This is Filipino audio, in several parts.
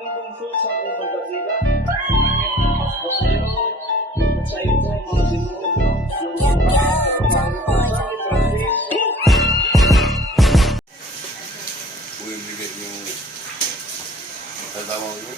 Tama mo?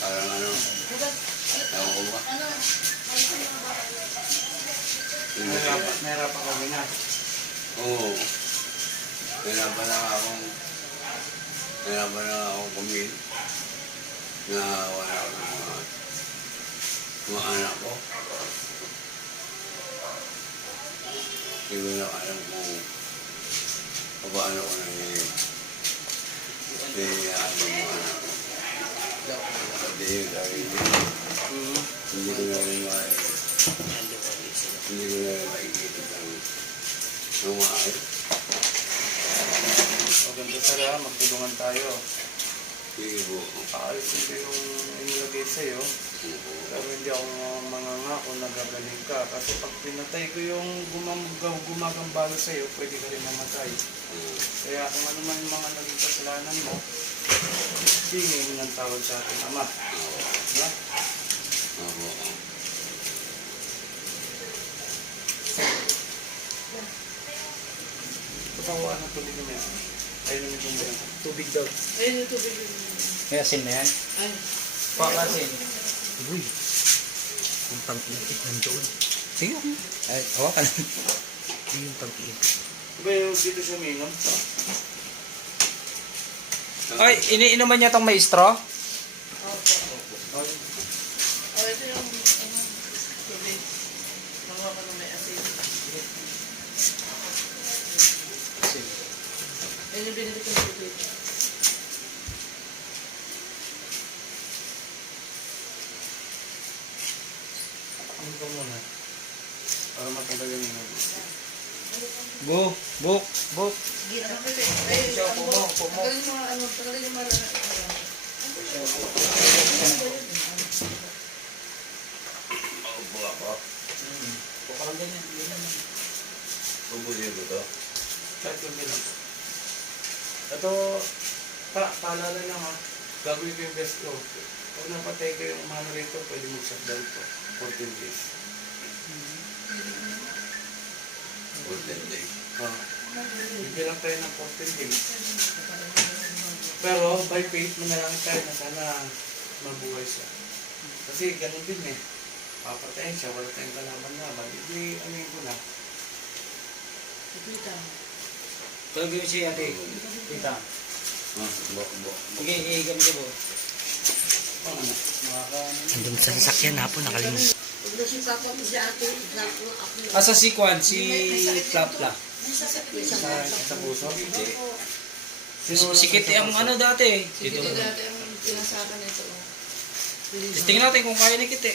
Parang ano? Tama ko ba? Nahirapan ako na. Oo. Nahirapan ako akong, nahirapan na akong kumil. Na wala ako ng mga, mga anak ko. Hindi ko na alam kung paano ko nangyayari. Kaya ano mga anak ko. Pati yung sarili. Hindi ko na rin makikita. Hindi ko na rin makikita ng ng maayos. Maganda talaga, magtulungan tayo. Sige po. Paalisin ko yung inilagay sa'yo. Ano po? Pero hindi ako mangangako na gagaling ka. Kasi pag pinatay ko yung gumagaw, gumagambalo sa'yo, pwede ka rin mamatay. Ah, Kaya kung ano man yung mga naging kasalanan mo, hingin mo ng tawad sa ating Ama. oo. Diba? Opo. Papawa na tuloy kami. Ayun yung bumili. Tubig daw. Ayun yung tubig. May asin na yan? Ay, Pa asin. Uy. Yung pang-itik nandoon. Sige. Ay, hawakan. yung pang-itik. Diba yung dito siya minom? Ay, iniinuman niya tong may straw? oh, ito yung ano, tubig. Nakuha ko na may asin. Ayun yung binili kong tubig. Ano ko muna? Para matanggal yung minom. Bu, buk, buk. Sige, ano ko eh. Ay, Siya, ano, pumo, pumo. tagalin yung mga ano, tagalin yung mga Opo ako. Parang ganyan. Tubusin ko to. Kahit yung minom. Ito, pa, paalala lang ha. Gagawin ko yung best ko. Pag napatay ko yung mana rito, pwede mag-shutdown ko. 14 days. For 10 days. Ah. Bigyan lang tayo ng 14 days. Pero by faith mo na lang tayo na sana mabuhay siya. Kasi ganun din eh. Papatayin siya, wala tayong kalaban-laban. Hindi, ano yun ko na. Talagyan siya ate. Tita. Ah, bo, bo. Sige, iigam siya po. Ano? Andun sa sasakyan na po, nakalimut. Pag nasipapa ko si ate, ako, ako. Asa si Kwan, si Plapla. Sa, sa puso? Hindi. Si Kitty ang ano dati. Sige, Dito. dati ang pinasakan nito. Tingnan natin kung kaya ni Kitty.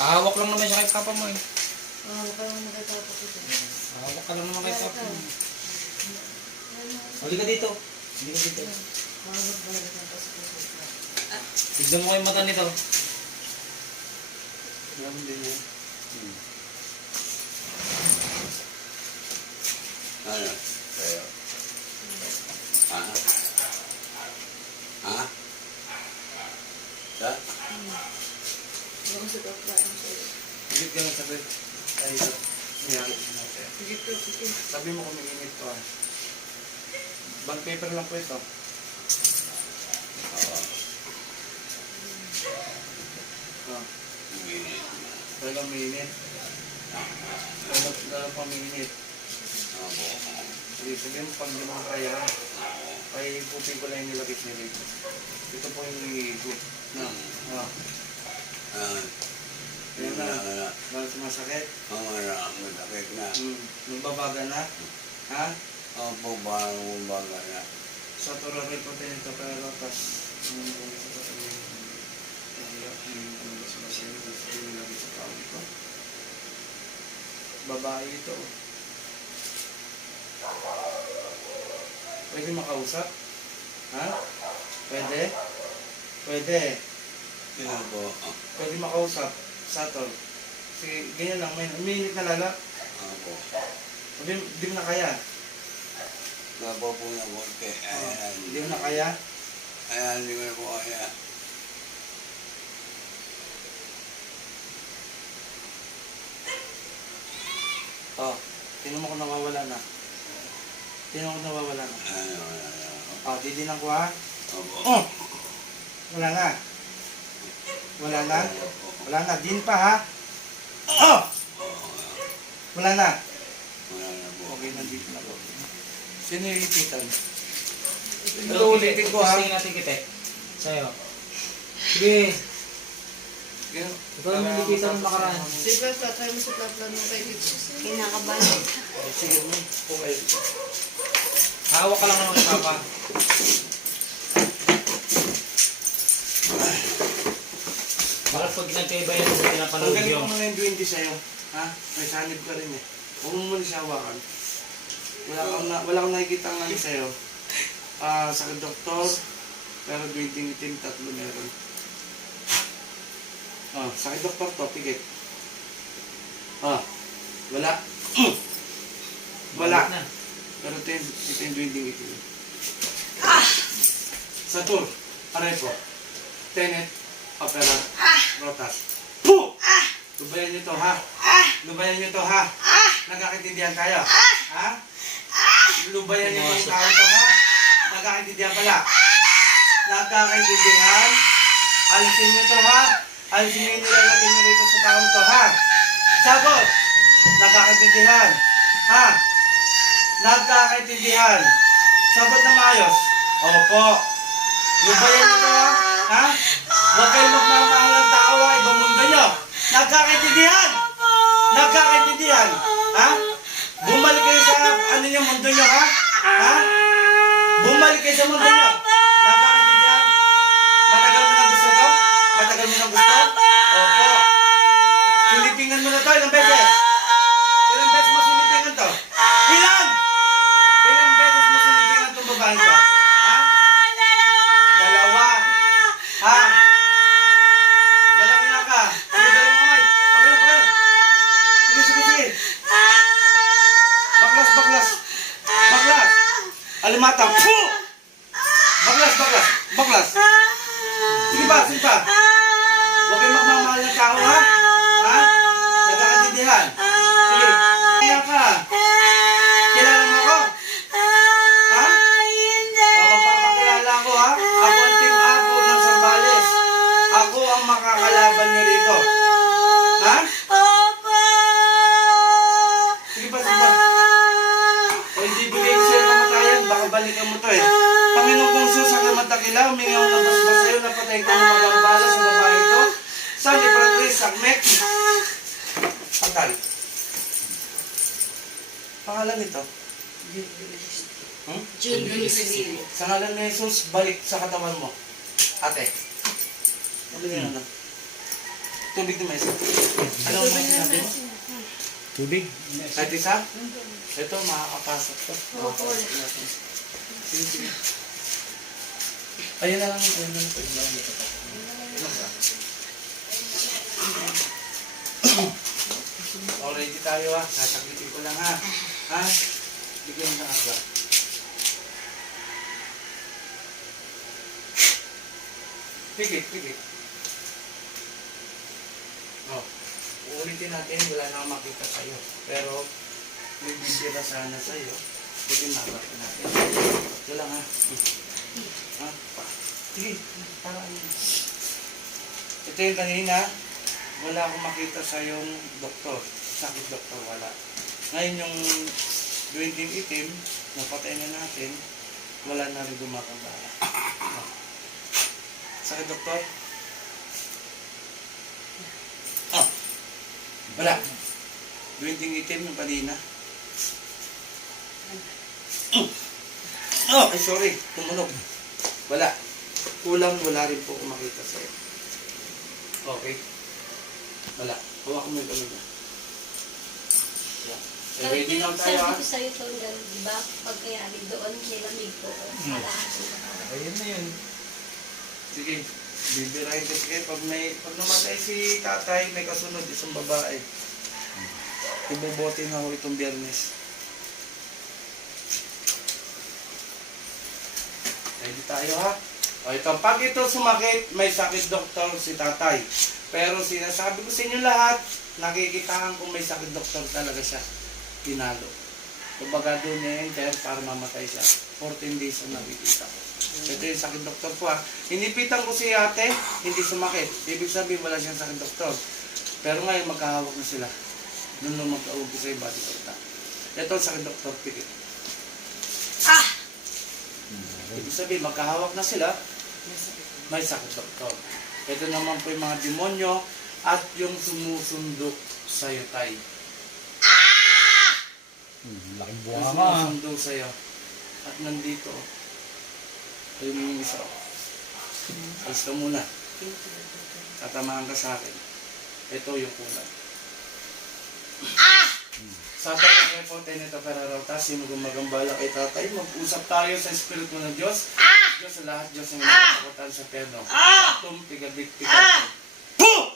Kahawak lang naman siya kay Papa mo eh. Ah, baka naman nakatapos ito. Kahawak ka lang naman kay Papa mo. Dito. Halika dito. Mahawag ba nakatapos ito? Tignan mo kay mata nito. Ganun din yan. Ano? Kayo. Ah? Ah? Sa? Ako sa sa'yo. Higit ka lang sabi. Ay, niyakit mo natin. Sige. Sabi mo kung mainit to ah. Bond paper lang po ito. Oo. Ah, Uminit na. talagang mainit. Ah, Talagang talagang paminit. Sige, sabihin pag hindi mo kaya, ay puti ko lang yung nilagay niya rito. Ito po yung niligo. Na, ah, Ah, Yan na. na. bakit sumasakit? Ang mga masakit na. Hmm, nagbabaga na? Ha? Opo, parang baga na. Sa tuloy po tayo nito pero tas yung babae ito. Pwede makausap? Ha? Pwede? Pwede. Sino po? Ah, Pwede makausap. Satol. Sige, ganyan lang. May uminit na lala. Opo. Di, di mo na kaya. Napo po ng konti. Ayan. Hindi mo na kaya? Ayan, hindi ko na po kaya. Oh, tingnan mo kung nawawala na. Tingnan mo kung nawawala na. Ayan, wala na. Oh, didinan ko ha. Opo. Oh! Wala na. Wala na. Na. Wala na. Din pa ha. Oh! Wala na. Wala na po. Okay, nandito na po. Sino yung ipitan? Pero ulitin ko, ha? Testingin natin kite. Sa'yo. Sige. Ikaw ang hindi kita ng makaraan. Di ba, tatry mo sa plan mo kay Dito? Kinakabahan. Sige, po kayo. Hawak ka lang naman ni Papa. Bakit pag nagkaiba yan kung pinapanood Tanggalin yung... ko muna yung 20 sa'yo. Ha? May sanib ka rin eh. Huwag mo muna siya hawakan. Wala kang, na, wala kang nakikita ng ano sa'yo. Ah, sa doktor, pero 20 itim, tatlo meron. Ah, sa doktor to, pigit. Ah, wala. wala. Na. Pero ito yung, ito yung 20 itim. Satur, Arepo, Tenet, Opera, Rotas. Puh! Lubayan nyo to, ha? Lubayan nyo to, ha? Nagkakaintindihan tayo? Ha? Lubayan nyo tong tao to, ha? Nagkakaintindihan pala? Nagkakaintindihan? Alisin nyo to, ha? Alisin nyo yung nilalagay nyo rito sa taong to, ha? Sagot! Nagkakaintindihan? Ha? Nagkakaintindihan? Sagot na maayos? Opo. Lubayan nyo to, ha? Huwag kayong magmamahal ng tao, ha? Ibang mundo nyo. Nagkakaintindihan? Nagkakaintindihan? Ha? Bumalik kayo sa ano nyo, mundo nyo, ha? Ha? Bumalik kayo sa mundo nyo. Nagkakaintindihan? Matagal mo na gusto to? Matagal mo na gusto? Opo. Silipingan mo na to, ilang beses? Ilang beses mo silipingan to? Ilan? Ilang beses mo silipingan tong babae to? Ha? Dalawa. Ha? Alimata. Puh! Baklas, baklas. Baklas. Sige pa, sige pa. Huwag kayong magmamahal ng tao, ha? Ha? Nagkakaintindihan. Sige. Kaya ka. Balik sa katawan mo. Ate. Ano yun ano? Tubig ni Mesa. Ano mga sinabi mo? Tubig. Kahit isa? Ito, makakapasok to. Opo. Sige, sige. Ayun na lang, ayun na lang. Pwede ba lang ito? Ilan ba? Oh, ready tayo ha. Sasaglitin ko lang ha. Ha? Bigyan mo ng asba. Pigit, pigit. Oh. Uulitin natin, wala na makita sa'yo. Pero, may bibira sana sa'yo. Pwede mabaka natin. Ito lang ha. Ha? Sige, para ano. Ito yung kanina, wala akong makita sa yung doktor. Sakit doktor, wala. Ngayon yung duwinding itim, napatay na natin, wala na rin gumakabala. Sakit doktor? Ah, wala. Duwinding itim yung kanina. Oh, ay sorry, tumunog. Wala. Kulang, wala rin po kung makita sa'yo. Okay. Wala. Hawakan mo yung kanina. Yeah. Eh, ready na tayo ha. Sabi ko sa'yo ito, di ba? Pag kayari doon, nilamig. Malakas ko. Ayun na yun. Sige. Bibirahin kasi kayo. Pag, may, pag namatay si tatay, may kasunod isang babae. Ibubote na ako itong biyernes. Ready tayo ha? O ito, pag ito sumakit, may sakit doktor si tatay. Pero sinasabi ko sa inyo lahat, nakikitaan kung may sakit doktor talaga siya. Pinalo. Kumbaga doon niya enter para mamatay siya. 14 days ang nakikita ko. Ito yung sakit doktor ko ha. Hinipitan ko si ate, hindi sumakit. Ibig sabihin wala siyang sakit doktor. Pero ngayon magkahawak na sila. Doon nung magka-umpisa yung body contact. Ito ang sakit doktor, pikit. Ah! Ibig sabihin, magkahawak na sila, may sakit doktor. Ito naman po yung mga demonyo at yung sumusundo sa'yo, tay. Laking Yung buha nga. sumusundo sa'yo. At nandito, ayun yung isa. Alis ka muna. Tatamaan ka sa akin. Ito yung kulay. Sa atin ang repote nito para raw sino gumagambala kay tatay, mag-usap tayo sa Espiritu ng Diyos. Diyos sa lahat, Diyos ang nakakakutan sa perno. Tatum, tigabit, tigabit. Puh!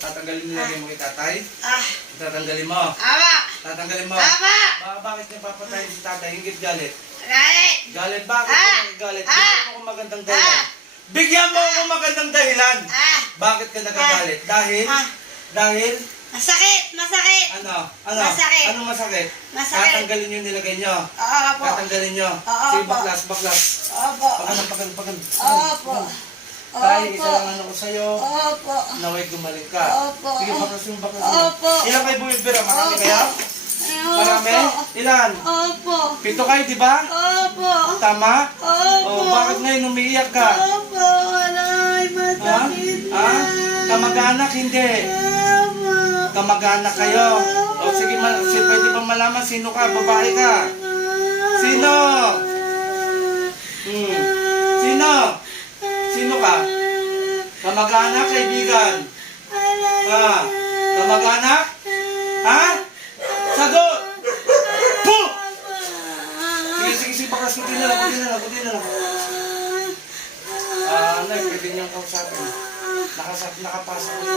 Tatanggalin mo lagi mo kay tatay. Ah! Tatanggalin mo. Ama! Tatanggalin mo. Ama! Ba bakit niya papatayin si tatay? Hingit galit. Galit! Galit, bakit Ah! ka galit? Ah! Bigyan mo akong magandang dahilan. Bigyan mo akong magandang dahilan. Ah! Bakit ka nagagalit? Dahil, Ah! dahil, Masakit! Masakit! ano, ano, Masakit. ano masakit? Masakit! Tatanggalin yung nilagay nyo. Oo po! Tatanggalin nyo. Oo, Sige, po. baklas, baklas. Opo! Pagan, pagan, pagan. Opo! Tay, isa Opo! lang ano ko sa'yo. Opo! Naway gumaling ka. Opo. Sige, baklas yung baklas mo. Opo. Ilan kayo bumibira? Marami Opo. kaya? Marami? Ilan? Opo! Pito kayo, di ba? Opo! Tama? Opo! O, bakit ngayon umiiyak ka? Opo! Wala! Ay, Ha? masakit Ha? Kamag-anak, hindi. Opo! Kamag-anak kayo. O sige, ma- si, pwede ba malaman sino ka? Babae ka? Sino? Hmm. Sino? Sino ka? Kamag-anak, kaibigan? Ha? Kamag-anak? Ha? Sagot! Puh! Sige, sige, sige, na lang, kuti na lang, kuti na lang. Ah, nay, pwede niyang kausapin. Nakasap, nakapasa ko.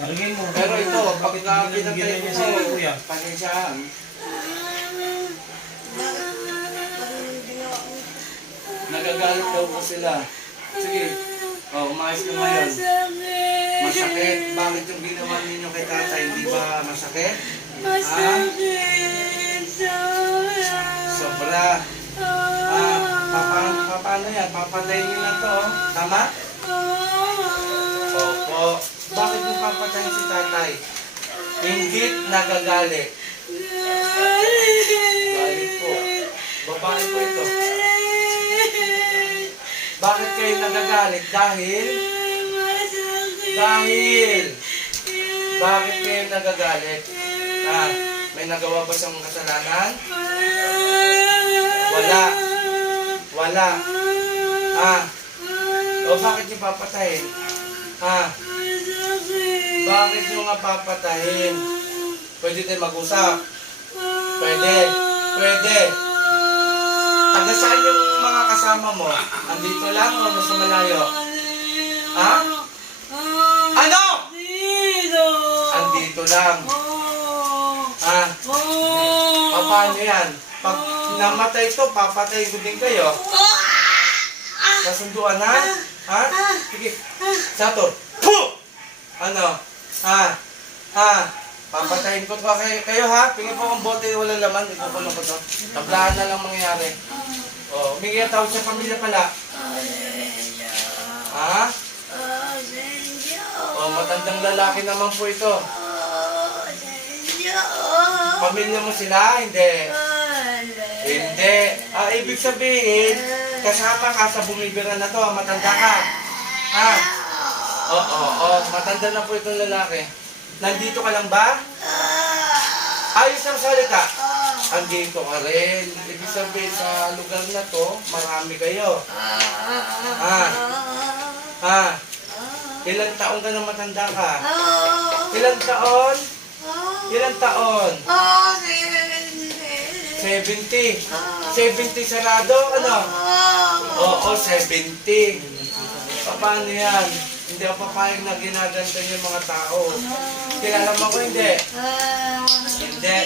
Taringin mo. Pero ito, pag pinatay Ginagyan niya ko ito, kuya. pasensyahan. Nagagalit daw po sila. Sige. Oh, umayos ka ngayon. Masakit. Bakit yung ginawa ninyo kay tatay? Hindi ba masakit? Ha? Sobra. Paano, yan? Papatayin niyo na to. oh. Tama? Opo. Bakit yung papatayin si tatay? Ingit nagagalit. Galit po. Babae po ito. Bakit kayo nagagalit? Dahil? Dahil? Bakit kayo nagagalit? Ah, may nagawa ba siyang kasalanan? Wala. Wala. Ah. O bakit niyo papatayin? Ah. Bakit niyo nga papatayin? Pwede tayo mag-usap. Pwede. Pwede. Taga saan yung mga kasama mo? Andito lang o nasa malayo? Ha? Ano? Andito lang. Ha? Paano yan? Pag namatay to, papatay ko din kayo. Kasunduan ha? Ha? Sige. Sato. Puh! Ano? Ha? Ha? Papatayin ko pa kayo, kayo ha? Pingin po ang bote walang laman. Ikukulong ko to. Tablaan na lang mangyayari. Oh, humingi ang tawag sa pamilya pala. Ha? Oh, matandang lalaki naman po ito. Pamilya mo sila? Hindi. Hindi. Ah, ibig sabihin, kasama ka sa bumibira na to, matanda ka. Ha? Oo, oo, oo. Matanda na po itong lalaki. Nandito ka lang ba? Ayos ang salita. Andito ka rin. Ibig sabihin sa lugar na to, marami kayo. Ha? Ha? Ilang taon ka na matanda ka? Ilang taon? Ilang taon? 70. 70 sarado? Ano? Oo, 70. Paano yan? Hindi ako papayag na ginaganto yung mga tao. Kilala mo ko hindi? Hindi.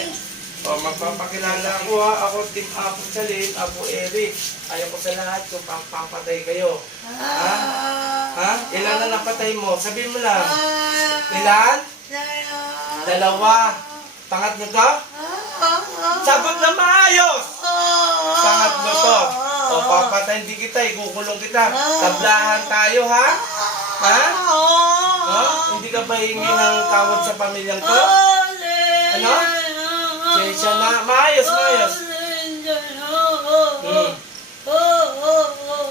O, magpapakilala ko ha. Ako, Team Apo Salin, Apo Eric. Ayaw ko sa lahat kung papapatay kayo. Ha? Ha? Ilan na napatay mo? Sabihin mo lang. Ilan? Dalawa. Pangatlo to? Sagot na maayos! Pangatlo to. O, papatayin di kita, ikukulong kita. Tablahan tayo, ha? Ha? Ha? Hindi ka ba hingi ng tawad sa pamilyang to? Ano? Sensya na. Maayos, maayos. Hmm.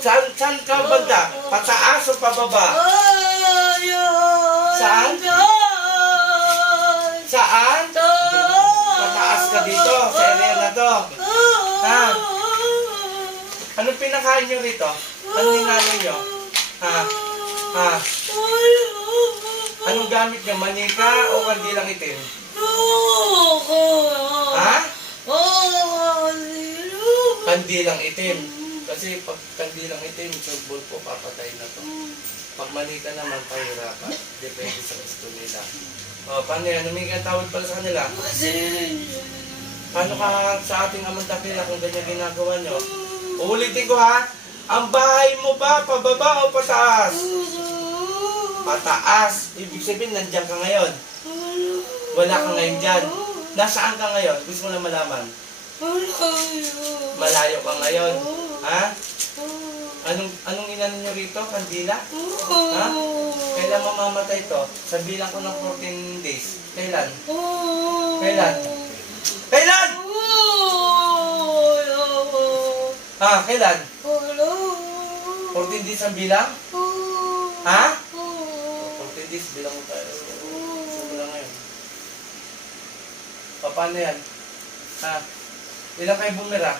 Saan, saan ka banda? Pataas o pababa? Saan? Saan? Pataas ka dito, sa area na to. Ha? Anong pinakain nyo rito? Anong hinalo nyo? Ha? Ha? Anong gamit nyo? Manika o kandilang itim? Ha? Kandilang itim. Kasi pag kandilang itim, sugbol po, papatay na to. Pag manika naman, pahirapan. Depende sa gusto nila. O, paano yan? Humingi ang tawad pala sa kanila. Paano ka sa ating amang dakila kung ganyan ginagawa nyo? Uulitin ko ha. Ang bahay mo ba, pababa o pataas? Pataas. Ibig sabihin, nandiyan ka ngayon. Wala ka ngayon dyan. Nasaan ka ngayon? Gusto mo na malaman. Malayo ka ngayon. Ha? Anong anong inano nyo rito? Kandila? Ha? Kailan mamamatay to? Sa ko ng 14 days. Kailan? Kailan? Kailan? Ha? Kailan? 14 days ang bilang? Ha? 14 days bilang mo tayo. Simula ngayon. Pa, Paano yan? Ha? Ilan kayo bumira?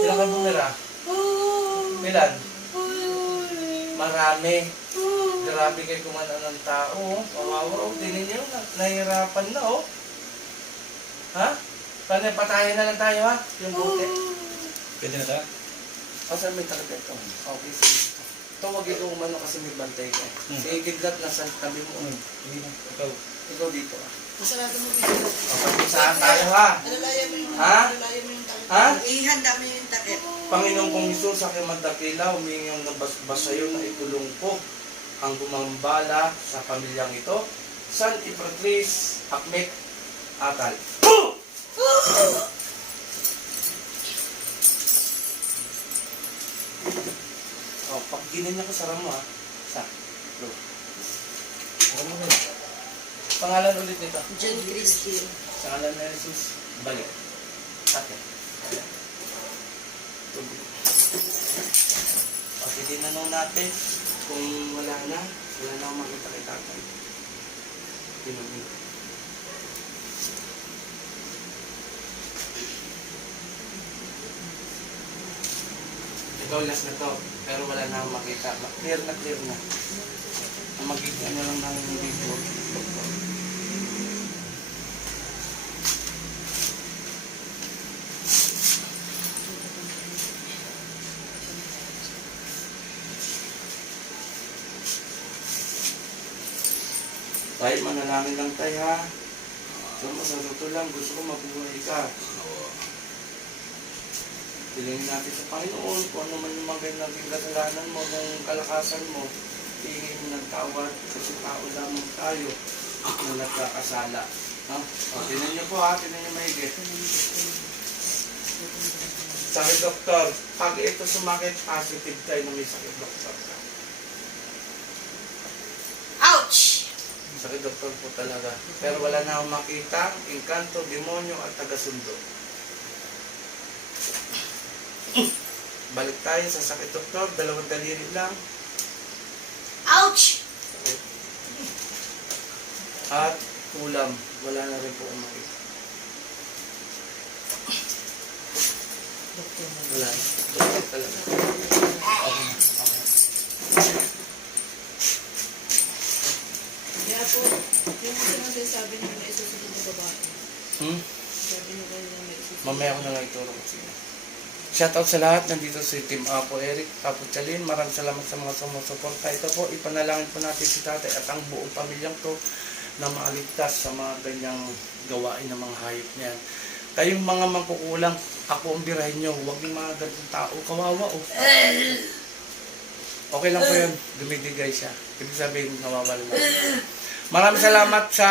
Ilan kayo bumira? Ilan? Marami. Grabe kayo kumana ng tao. Kawawa. Tingnan nyo, na- nahihirapan na oh. Ha? Yan? patayin na lang tayo ha? Yung bote. Pwede na tayo? Kasi may talaga ito. Okay, sige. Ito wag ikaw umano kasi may bantay ka. Hmm. Si Kidlat nasa tabi mo. Hindi na. Ikaw. Ikaw dito ah. Masarado mo dito. Okay, saan tayo ha? Alalayan mo yung Ha? alalayan mo yung takip. Ha? Ihanda mo yung takip. Panginoong kong Isus, sa aking magdakila, humingi ang nabasbas sa iyo na itulong ko ang gumambala sa pamilyang ito. San Ipatris, Akmet, Atal. Oh, pag ginanya ko, sara mo ha. Sa. Go. Pangalan ulit nito. John Christine. Sa ngalan na Jesus, balik. Ate. Pag tinanong natin, kung wala na, wala na makita kay tatay. Tinubig. Ikaw last na to, pero wala na akong makita. Clear na clear na. Ang magiging ano lang namin dito. Tayo manalangin lang tayo ha. So, sa totoo lang, gusto ko mabuhay ka. Hilingin natin sa Panginoon kung ano man yung mga naging kasalanan mo, ng kalakasan mo. Hingin mo ng tawad kasi tao lamang tayo na nagkakasala. No? O, tinan niyo po ha, tinan niyo mahigit. Sabi doktor, pag ito sumakit, positive tayo na may sakit doktor. Ouch! Sakit doktor po talaga. Pero wala na akong makita, engkanto, demonyo at taga-sundo. Balik tayo sa sakit doktor, dalawang daliri lang. Ouch! At kulam, wala na rin po makita. Wala na. Doktor talaga. Okay na. Okay. Kaya po, yung sinabi sabi niyo na isusunod ng babae. Hmm? Sabi niyo na isusunod. Mamaya ko na lang ituro ko sila. Shoutout sa lahat. Nandito si Team Apo Eric, Apo Chalin. Maraming salamat sa mga sumusuporta. Ito po, ipanalangin po natin si tatay at ang buong pamilyang to na maaligtas sa mga ganyang gawain ng mga hayop na yan. Kayong mga mangkukulang, ako ang birahin nyo. Huwag yung mga ganitong tao. Kawawa, oh. Okay lang po yun. Dumidigay siya. Ibig sabihin, nawawala na. Maraming salamat sa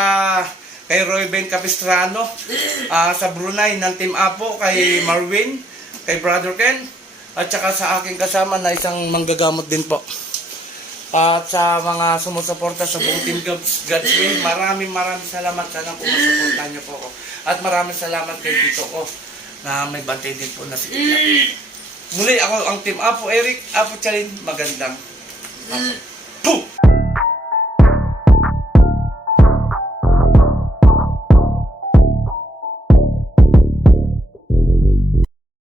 kay Roy Ben Capistrano ah, sa Brunei ng Team Apo, kay Marvin, kay Brother Ken, at saka sa aking kasama na isang manggagamot din po. At sa mga sumusuporta sa buong Team God's, God's Will, maraming maraming salamat. Sana po masuportahan niyo po ako. At maraming salamat kay Tito ko na may bantay din po na si Tita. Muli ako ang Team Apo Eric, Apo Chalin, magandang. Apo. Puh!